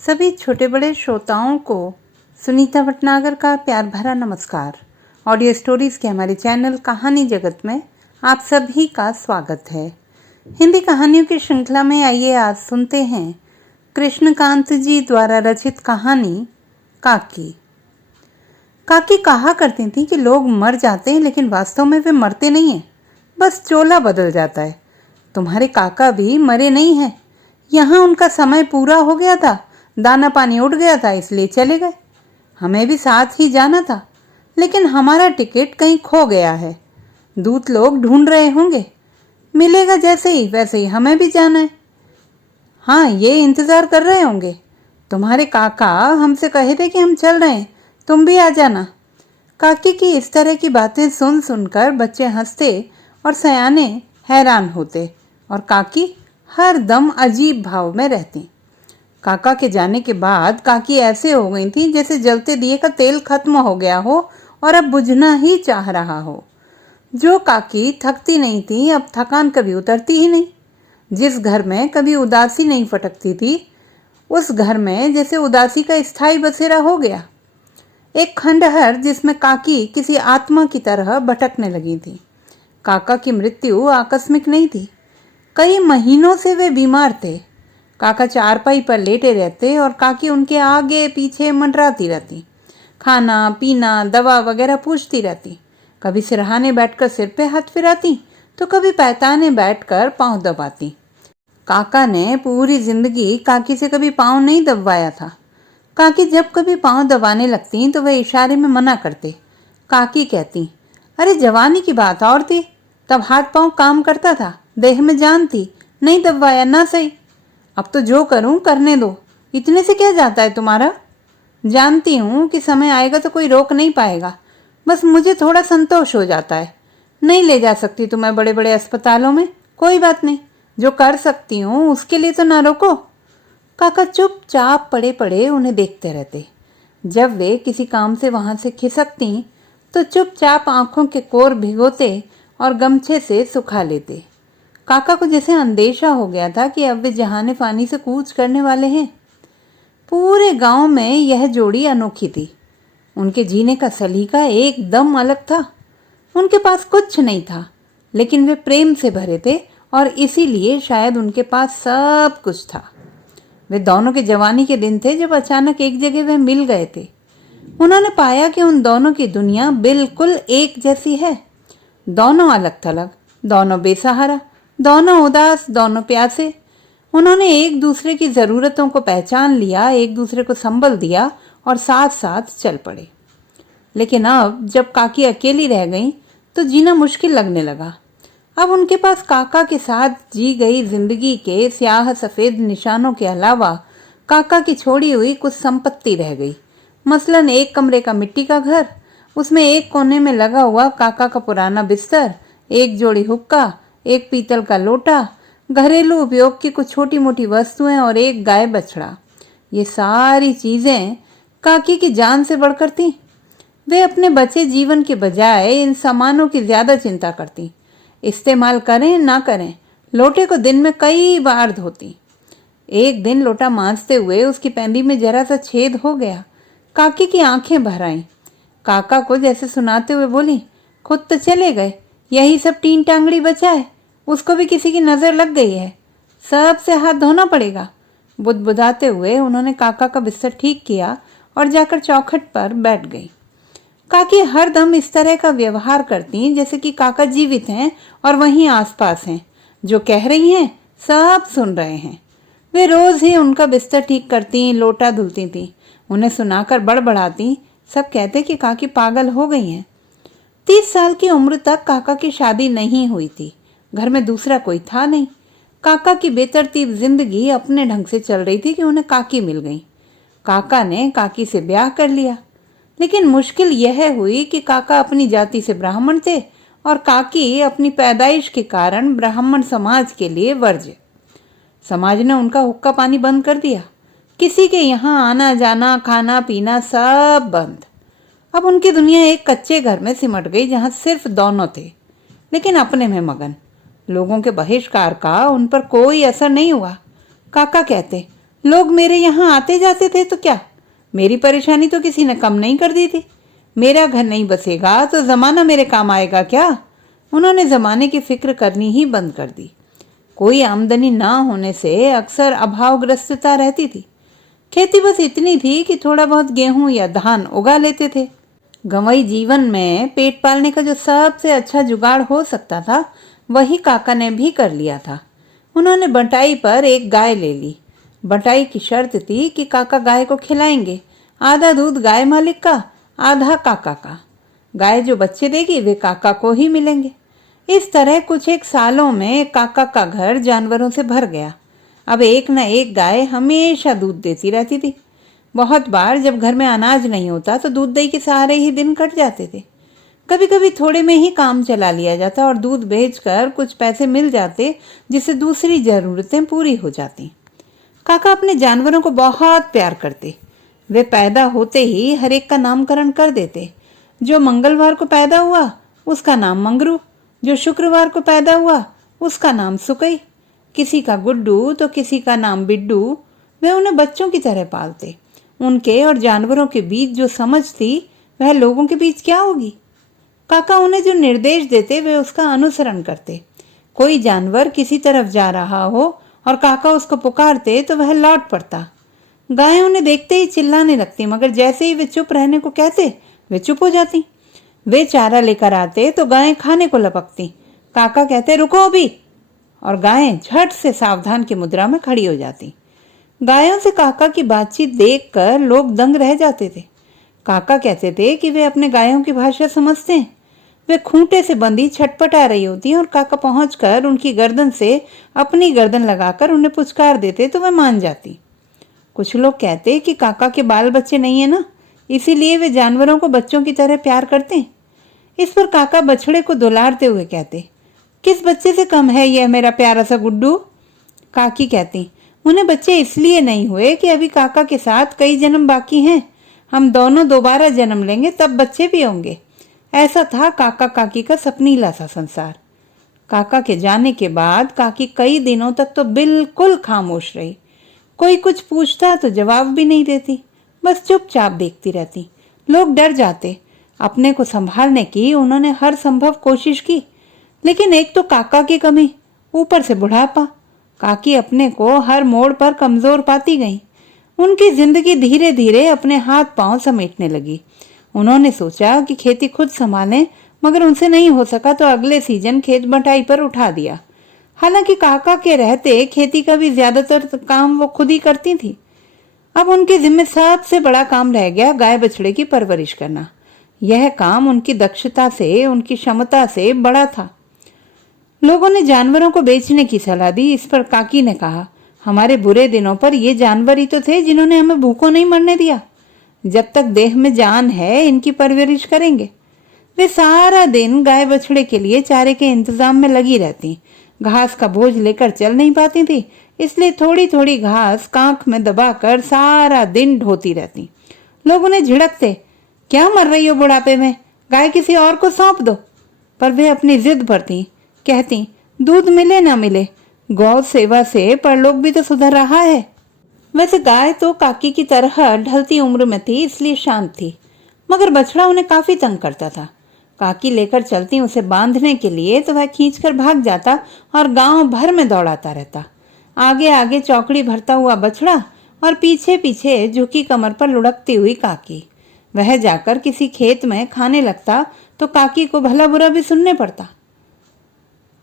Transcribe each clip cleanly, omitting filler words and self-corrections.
सभी छोटे बड़े श्रोताओं को सुनीता भटनागर का प्यार भरा नमस्कार। ऑडियो स्टोरीज के हमारे चैनल कहानी जगत में आप सभी का स्वागत है। हिंदी कहानियों की श्रृंखला में आइए आज सुनते हैं कृष्णकांत जी द्वारा रचित कहानी काकी। काकी कहा करती थी कि लोग मर जाते हैं लेकिन वास्तव में वे मरते नहीं हैं, बस चोला बदल जाता है। तुम्हारे काका भी मरे नहीं हैं, यहाँ उनका समय पूरा हो गया था, दाना पानी उड़ गया था इसलिए चले गए। हमें भी साथ ही जाना था लेकिन हमारा टिकट कहीं खो गया है। दूत लोग ढूंढ रहे होंगे, मिलेगा जैसे ही वैसे ही हमें भी जाना है। हाँ, ये इंतज़ार कर रहे होंगे। तुम्हारे काका हमसे कहे थे कि हम चल रहे हैं, तुम भी आ जाना। काकी की इस तरह की बातें सुन सुनकर बच्चे हंसते और सयाने हैरान होते और काकी हर दम अजीब भाव में रहती। काका के जाने के बाद काकी ऐसे हो गई थी जैसे जलते दिए का तेल खत्म हो गया हो और अब बुझना ही चाह रहा हो। जो काकी थकती नहीं थी अब थकान कभी उतरती ही नहीं। जिस घर में कभी उदासी नहीं फटकती थी उस घर में जैसे उदासी का स्थायी बसेरा हो गया। एक खंडहर जिसमें काकी किसी आत्मा की तरह भटकने लगी थी। काका की मृत्यु आकस्मिक नहीं थी, कई महीनों से वे बीमार थे। काका चारपाई पर लेटे रहते और काकी उनके आगे पीछे मंडराती रहती, खाना पीना दवा वगैरह पूछती रहती। कभी सिरहाने बैठकर सिर पे हाथ फिराती तो कभी पैताने बैठकर पांव दबाती। काका ने पूरी जिंदगी काकी से कभी पांव नहीं दबवाया था। काकी जब कभी पांव दबाने लगती तो वह इशारे में मना करते। काकी कहती, अरे जवानी की बात और थी, तब हाथ पांव काम करता था, देह में जान थी, नहीं दबवाया ना सही। अब तो जो करूं करने दो, इतने से क्या जाता है तुम्हारा। जानती हूं कि समय आएगा तो कोई रोक नहीं पाएगा, बस मुझे थोड़ा संतोष हो जाता है। नहीं ले जा सकती तुम्हें बड़े बड़े अस्पतालों में, कोई बात नहीं, जो कर सकती हूँ उसके लिए तो ना रोको। काका चुपचाप पड़े पड़े उन्हें देखते रहते। जब वे किसी काम से वहां से खिसकती तो चुपचाप आंखों के कोर भिगोते और गमछे से सुखा लेते। काका को जैसे अंदेशा हो गया था कि अब वे जहाने फानी से कूच करने वाले हैं। पूरे गांव में यह जोड़ी अनोखी थी। उनके जीने का सलीका एकदम अलग था। उनके पास कुछ नहीं था लेकिन वे प्रेम से भरे थे और इसीलिए शायद उनके पास सब कुछ था। वे दोनों के जवानी के दिन थे जब अचानक एक जगह वे मिल गए थे। उन्होंने पाया कि उन दोनों की दुनिया बिल्कुल एक जैसी है। दोनों अलग थलग, दोनों बेसहारा, दोनों उदास, दोनों प्यासे। उन्होंने एक दूसरे की ज़रूरतों को पहचान लिया, एक दूसरे को संबल दिया और साथ साथ चल पड़े। लेकिन अब जब काकी अकेली रह गई तो जीना मुश्किल लगने लगा। अब उनके पास काका के साथ जी गई जिंदगी के स्याह सफ़ेद निशानों के अलावा काका की छोड़ी हुई कुछ संपत्ति रह गई। मसलन एक कमरे का मिट्टी का घर, उसमें एक कोने में लगा हुआ काका का पुराना बिस्तर, एक जोड़ी हुक्का, एक पीतल का लोटा, घरेलू उपयोग की कुछ छोटी मोटी वस्तुएं और एक गाय बछड़ा। ये सारी चीजें काकी की जान से बढ़कर थीं। वे अपने बचे जीवन के बजाय इन सामानों की ज्यादा चिंता करती। इस्तेमाल करें ना करें, लोटे को दिन में कई बार धोती। एक दिन लोटा मांजते हुए उसकी पैंदी में जरा सा छेद हो गया। काकी की आंखें भर आईं। काका को जैसे सुनाते हुए बोली, खुद तो चले गए, यही सब टीन टांगड़ी बचा है, उसको भी किसी की नजर लग गई है, सब से हाथ धोना पड़ेगा। बुदबुदाते हुए उन्होंने काका का बिस्तर ठीक किया और जाकर चौखट पर बैठ गई। काकी हर दम इस तरह का व्यवहार करती जैसे कि काका जीवित हैं और वहीं आसपास हैं। जो कह रही हैं सब सुन रहे हैं। वे रोज ही उनका बिस्तर ठीक करती, लोटा धुलती थी, उन्हें सुनाकर बड़बड़ाती। सब कहते कि काकी पागल हो गई हैं। 30 साल की उम्र तक काका की शादी नहीं हुई थी। घर में दूसरा कोई था नहीं। काका की बेतरतीब जिंदगी अपने ढंग से चल रही थी कि उन्हें काकी मिल गई। काका ने काकी से ब्याह कर लिया। लेकिन मुश्किल यह हुई कि काका अपनी जाति से ब्राह्मण थे और काकी अपनी पैदाइश के कारण ब्राह्मण समाज के लिए वर्ज्य। समाज ने उनका हुक्का पानी बंद कर दिया। किसी के यहाँ आना जाना, खाना पीना सब बंद। अब उनकी दुनिया एक कच्चे घर में सिमट गई जहाँ सिर्फ दोनों थे, लेकिन अपने में मगन। लोगों के बहिष्कार का उन पर कोई असर नहीं हुआ। काका कहते, लोग मेरे यहाँ आते जाते थे तो क्या, मेरी परेशानी तो किसी ने कम नहीं कर दी थी। मेरा घर नहीं बसेगा तो जमाना मेरे काम आएगा क्या? उन्होंने जमाने की फिक्र करनी ही बंद कर दी। कोई आमदनी ना होने से अक्सर अभावग्रस्तता रहती थी। खेती बस इतनी थी कि थोड़ा बहुत गेहूं या धान उगा लेते थे। गंवई जीवन में पेट पालने का जो सबसे अच्छा जुगाड़ हो सकता था, वही काका ने भी कर लिया था। उन्होंने बंटाई पर एक गाय ले ली। बंटाई की शर्त थी कि काका गाय को खिलाएंगे, आधा दूध गाय मालिक का, आधा काका का। गाय जो बच्चे देगी वे काका को ही मिलेंगे। इस तरह कुछ एक सालों में काका का घर जानवरों से भर गया। अब एक न एक गाय हमेशा दूध देती रहती थी। बहुत बार जब घर में अनाज नहीं होता तो दूध दही के सहारे ही दिन कट जाते थे। कभी कभी थोड़े में ही काम चला लिया जाता और दूध बेचकर कुछ पैसे मिल जाते, जिससे दूसरी जरूरतें पूरी हो जाती। काका अपने जानवरों को बहुत प्यार करते। वे पैदा होते ही हर एक का नामकरण कर देते। जो मंगलवार को पैदा हुआ उसका नाम मंगरू, जो शुक्रवार को पैदा हुआ उसका नाम सुकई, किसी का गुड्डू तो किसी का नाम बिड्डू। वे उन्हें बच्चों की तरह पालते। उनके और जानवरों के बीच जो समझ थी, वह लोगों के बीच क्या होगी। काका उन्हें जो निर्देश देते वे उसका अनुसरण करते। कोई जानवर किसी तरफ जा रहा हो और काका उसको पुकारते तो वह लौट पड़ता। गायें उन्हें देखते ही चिल्लाने लगती, मगर जैसे ही वे चुप रहने को कहते वे चुप हो जाती। वे चारा लेकर आते तो गायें खाने को लपकती। काका कहते रुको अभी, और गायें झट से सावधान की मुद्रा में खड़ी हो जाती। गायों से काका की बातचीत देखकर लोग दंग रह जाते थे। काका कहते थे कि वे अपने गायों की भाषा समझते हैं। वे खूंटे से बंधी छटपटा रही होती और काका पहुंचकर उनकी गर्दन से अपनी गर्दन लगाकर उन्हें पुचकार देते तो वे मान जाती। कुछ लोग कहते कि काका के बाल बच्चे नहीं है ना, इसीलिए वे जानवरों को बच्चों की तरह प्यार करते हैं। इस पर काका बछड़े को दुलारते हुए कहते, किस बच्चे से कम है यह मेरा प्यारा सा गुड्डू? काकी कहती, उन्हें बच्चे इसलिए नहीं हुए कि अभी काका के साथ कई जन्म बाकी हैं। हम दोनों दोबारा जन्म लेंगे तब बच्चे भी होंगे। ऐसा था काका काकी का सपनीला सा संसार। काका के जाने के बाद काकी कई दिनों तक तो बिल्कुल खामोश रही। कोई कुछ पूछता तो जवाब भी नहीं देती, बस चुपचाप देखती रहती। लोग डर जाते। अपने को संभालने की उन्होंने हर संभव कोशिश की, लेकिन एक तो काका की कमी, ऊपर से बुढ़ापा। काकी अपने को हर मोड़ पर कमजोर पाती गई। उनकी जिंदगी धीरे धीरे अपने हाथ पांव समेटने लगी। उन्होंने सोचा कि खेती खुद संभालें, मगर उनसे नहीं हो सका तो अगले सीजन खेत बंटाई पर उठा दिया। हालांकि काका के रहते खेती का भी ज्यादातर काम वो खुद ही करती थी। अब उनके जिम्मे सबसे बड़ा काम रह गया गाय बछड़े की परवरिश करना। यह काम उनकी दक्षता से, उनकी क्षमता से बड़ा था। लोगों ने जानवरों को बेचने की सलाह दी। इस पर काकी ने कहा, हमारे बुरे दिनों पर ये जानवर ही तो थे जिन्होंने हमें भूखों नहीं मरने दिया। जब तक देह में जान है इनकी परवरिश करेंगे। वे सारा दिन गाय बछड़े के लिए चारे के इंतजाम में लगी रहती। घास का बोझ लेकर चल नहीं पाती थी, इसलिए थोड़ी थोड़ी घास कांख में दबाकर सारा दिन ढोती रहती। लोग उन्हें झिड़कते, क्या मर रही हो बुढ़ापे में, गाय किसी और को सौंप दो। पर वे अपनी जिद पर थी। कहती, दूध मिले ना मिले, गौ सेवा से परलोक भी तो सुधर रहा है। वैसे गाय तो काकी की तरह ढलती उम्र में थी, इसलिए शांत थी, मगर बछड़ा उन्हें काफी तंग करता था। काकी लेकर चलती उसे बांधने के लिए तो वह खींचकर भाग जाता और गांव भर में दौड़ाता रहता। आगे आगे चौकड़ी भरता हुआ बछड़ा और पीछे पीछे झुकी कमर पर लुढ़कती हुई काकी। वह जाकर किसी खेत में खाने लगता तो काकी को भला बुरा भी सुनने पड़ता।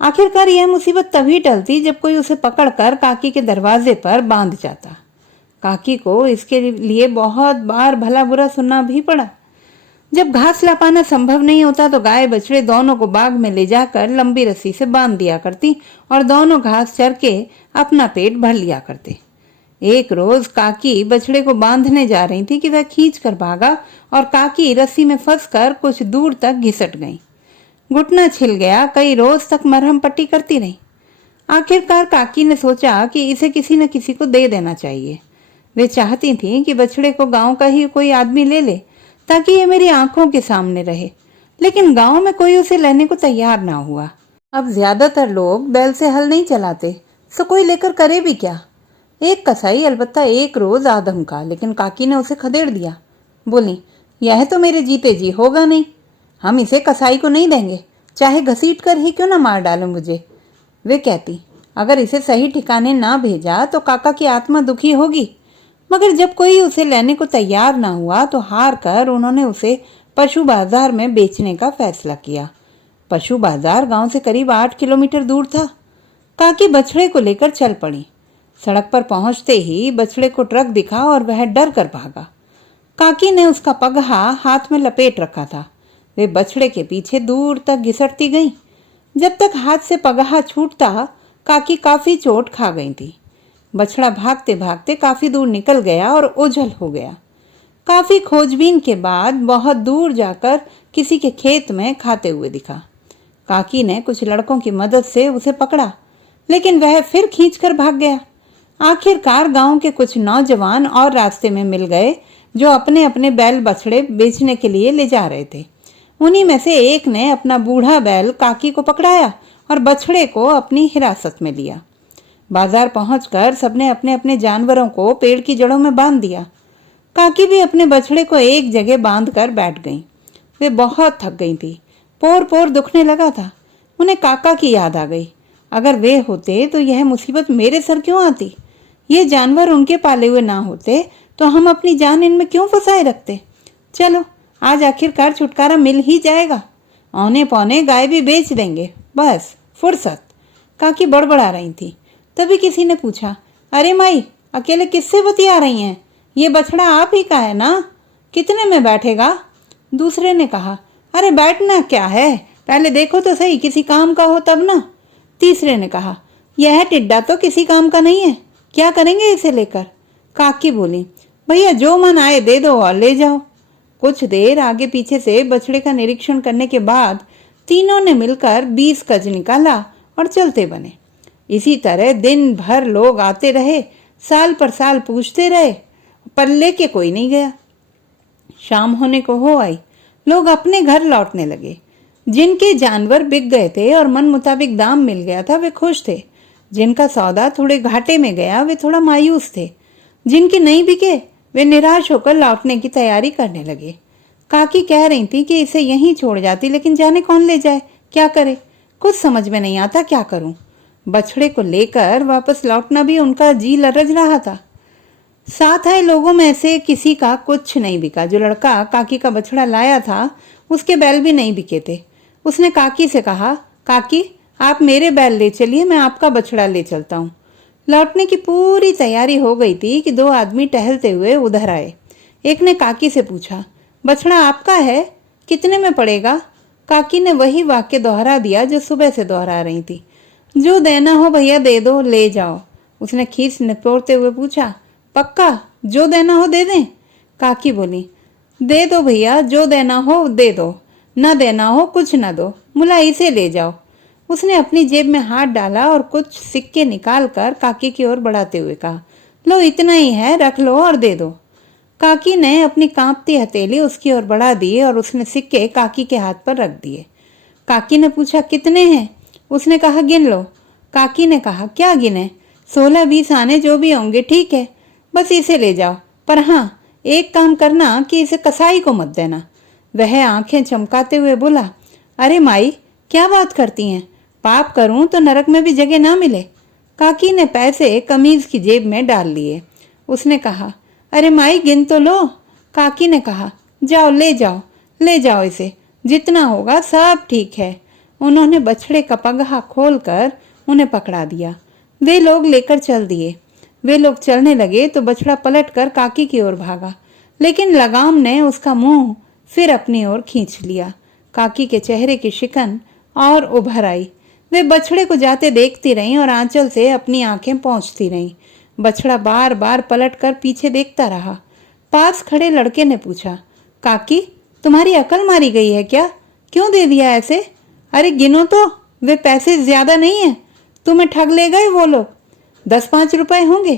आखिरकार यह मुसीबत तभी टलती जब कोई उसे पकड़कर काकी के दरवाजे पर बांध जाता। काकी को इसके लिए बहुत बार भला बुरा सुनना भी पड़ा। जब घास ला पाना संभव नहीं होता तो गाय बछड़े दोनों को बाग में ले जाकर लंबी रस्सी से बांध दिया करती और दोनों घास चर के अपना पेट भर लिया करते। एक रोज काकी बछड़े को बांधने जा रही थी कि वह खींच कर भागा और काकी रस्सी में फंसकर कुछ दूर तक घिसट गई। घुटना छिल गया। कई रोज तक मरहम पट्टी करती रही। आखिरकार काकी ने सोचा कि इसे किसी न किसी को दे देना चाहिए। वे चाहती थीं कि बछड़े को गांव का ही कोई आदमी ले ले ताकि ये मेरी आंखों के सामने रहे, लेकिन गांव में कोई उसे लेने को तैयार ना हुआ। अब ज्यादातर लोग बैल से हल नहीं चलाते, तो कोई लेकर करे भी क्या। एक कसाई अलबत्ता एक रोज आदम का, लेकिन काकी ने उसे खदेड़ दिया। बोली, यह तो मेरे जीते जी होगा नहीं, हम इसे कसाई को नहीं देंगे, चाहे घसीट कर ही क्यों ना मार डालो मुझे। वे कहती, अगर इसे सही ठिकाने ना भेजा तो काका की आत्मा दुखी होगी। मगर जब कोई उसे लेने को तैयार ना हुआ तो हार कर उन्होंने उसे पशु बाजार में बेचने का फैसला किया। पशु बाजार गांव से करीब 8 किलोमीटर दूर था। काकी बछड़े को लेकर चल पड़ी। सड़क पर पहुंचते ही बछड़े को ट्रक दिखा और वह डर कर भागा। काकी ने उसका पगहा हाथ में लपेट रखा था। वे बछड़े के पीछे दूर तक घिसटती गईं। जब तक हाथ से पगहा छूटता, काकी काफी चोट खा गई थी। बछड़ा भागते भागते काफी दूर निकल गया और ओझल हो गया। काफी खोजबीन के बाद बहुत दूर जाकर किसी के खेत में खाते हुए दिखा। काकी ने कुछ लड़कों की मदद से उसे पकड़ा, लेकिन वह फिर खींचकर भाग गया। आखिरकार गांव के कुछ नौजवान और रास्ते में मिल गए जो अपने अपने बैल बछड़े बेचने के लिए ले जा रहे थे। उन्हीं में से एक ने अपना बूढ़ा बैल काकी को पकड़ाया और बछड़े को अपनी हिरासत में लिया। बाजार पहुंचकर सबने अपने अपने जानवरों को पेड़ की जड़ों में बांध दिया। काकी भी अपने बछड़े को एक जगह बांध कर बैठ गईं। वे बहुत थक गई थी, पोर पोर दुखने लगा था। उन्हें काका की याद आ गई। अगर वे होते तो यह मुसीबत मेरे सर क्यों आती? ये जानवर उनके पाले हुए ना होते तो हम अपनी जान इनमें क्यों फंसाए रखते? चलो, आज आखिरकार छुटकारा मिल ही जाएगा। औने पौने गाय भी बेच देंगे, बस फुर्सत। काकी बड़बड़ा रही थी। तभी किसी ने पूछा, अरे माई, अकेले किससे बतिया रही हैं? ये बछड़ा आप ही का है ना? कितने में बैठेगा? दूसरे ने कहा, अरे बैठना क्या है, पहले देखो तो सही, किसी काम का हो तब ना। तीसरे ने कहा, यह टिड्डा तो किसी काम का नहीं है, क्या करेंगे इसे लेकर? काकी बोली, भैया जो मन आए दे दो और ले जाओ। कुछ देर आगे पीछे से बछड़े का निरीक्षण करने के बाद तीनों ने मिलकर 20 गज निकाला और चलते बने। इसी तरह दिन भर लोग आते रहे, साल पर साल पूछते रहे, पल्ले के कोई नहीं गया। शाम होने को हो आई, लोग अपने घर लौटने लगे। जिनके जानवर बिक गए थे और मन मुताबिक दाम मिल गया था वे खुश थे। जिनका सौदा थोड़े घाटे में गया वे थोड़ा मायूस थे। जिनके नहीं बिके वे निराश होकर लौटने की तैयारी करने लगे। काकी कह रही थी कि इसे यहीं छोड़ जाती, लेकिन जाने कौन ले जाए, क्या करे, कुछ समझ में नहीं आता क्या करूं। बछड़े को लेकर वापस लौटना भी उनका जी लरज रहा था। साथ आए लोगों में से किसी का कुछ नहीं बिका। जो लड़का काकी का बछड़ा लाया था उसके बैल भी नहीं बिके थे। उसने काकी से कहा, काकी आप मेरे बैल ले चलिए, मैं आपका बछड़ा ले चलता हूँ। लौटने की पूरी तैयारी हो गई थी कि दो आदमी टहलते हुए उधर आए। एक ने काकी से पूछा, बछड़ा आपका है, कितने में पड़ेगा? काकी ने वही वाक्य दोहरा दिया जो सुबह से दोहरा रही थी, जो देना हो भैया दे दो, ले जाओ। उसने खीस निपोरते हुए पूछा, पक्का जो देना हो दे दें? काकी बोली, दे दो भैया, जो देना हो दे दो, ना देना हो कुछ ना दो, मुला इसे ले जाओ। उसने अपनी जेब में हाथ डाला और कुछ सिक्के निकाल कर काकी की ओर बढ़ाते हुए कहा, लो इतना ही है, रख लो और दे दो। काकी ने अपनी कांपती हथेली उसकी ओर बढ़ा दी और उसने सिक्के काकी के हाथ पर रख दिए। काकी ने पूछा, कितने हैं? उसने कहा, गिन लो। काकी ने कहा, क्या गिने? 16-20 आने जो भी होंगे, ठीक है, बस इसे ले जाओ, पर हाँ एक काम करना कि इसे कसाई को मत देना। वह आंखें चमकाते हुए बोला, अरे माई क्या बात करती हैं, पाप करूं तो नरक में भी जगह ना मिले। काकी ने पैसे कमीज की जेब में डाल लिए। उसने कहा, अरे माई गिन तो लो। काकी ने कहा, जाओ ले जाओ, ले जाओ इसे, जितना होगा सब ठीक है। उन्होंने बछड़े का पगहा खोलकर उन्हें पकड़ा दिया। वे लोग लेकर चल दिए। वे लोग चलने लगे तो बछड़ा पलटकर काकी की ओर भागा, लेकिन लगाम ने उसका मुंह फिर अपनी ओर खींच लिया। काकी के चेहरे की शिकन और उभर आई। वे बछड़े को जाते देखती रहीं और आंचल से अपनी आंखें पोंछती रहीं। बछड़ा बार बार पलटकर पीछे देखता रहा। पास खड़े लड़के ने पूछा, काकी तुम्हारी अकल मारी गई है क्या? क्यों दे दिया ऐसे? अरे गिनो तो, वे पैसे ज्यादा नहीं है, तुम्हें ठग ले गए वो लोग। 10-5 रुपए होंगे।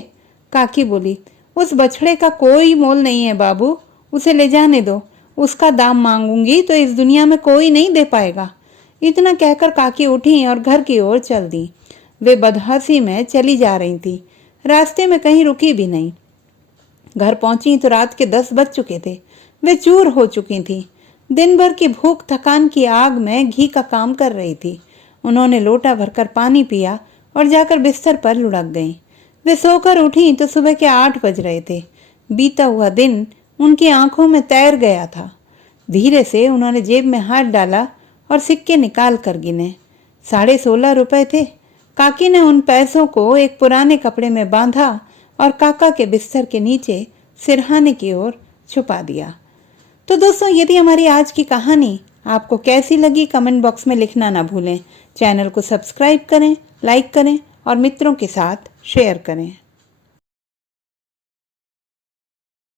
काकी बोली, उस बछड़े का कोई मोल नहीं है बाबू, उसे ले जाने दो, उसका दाम मांगूंगी तो इस दुनिया में कोई नहीं दे पाएगा। इतना कहकर काकी उठी और घर की ओर चल दी। वे बदहसी में चली जा रही थी। रास्ते में कहीं रुकी भी नहीं। घर पहुंची तो रात के 10 बज चुके थे। वे चूर हो चुकी थीं। दिन भर की भूख थकान की आग में घी का काम कर रही थी। उन्होंने लोटा भरकर पानी पिया और जाकर बिस्तर पर लुढ़क गईं। वे सोकर उठी तो सुबह के 8 बज रहे थे। बीता हुआ दिन उनकी आंखों में तैर गया था। धीरे से उन्होंने जेब में हाथ डाला और सिक्के निकाल कर गिने। 16.5 रुपए थे। काकी ने उन पैसों को एक पुराने कपड़े में बांधा और काका के बिस्तर के नीचे सिरहाने की ओर छुपा दिया। तो दोस्तों, यदि हमारी आज की कहानी आपको कैसी लगी कमेंट बॉक्स में लिखना ना भूलें। चैनल को सब्सक्राइब करें, लाइक करें और मित्रों के साथ शेयर करें।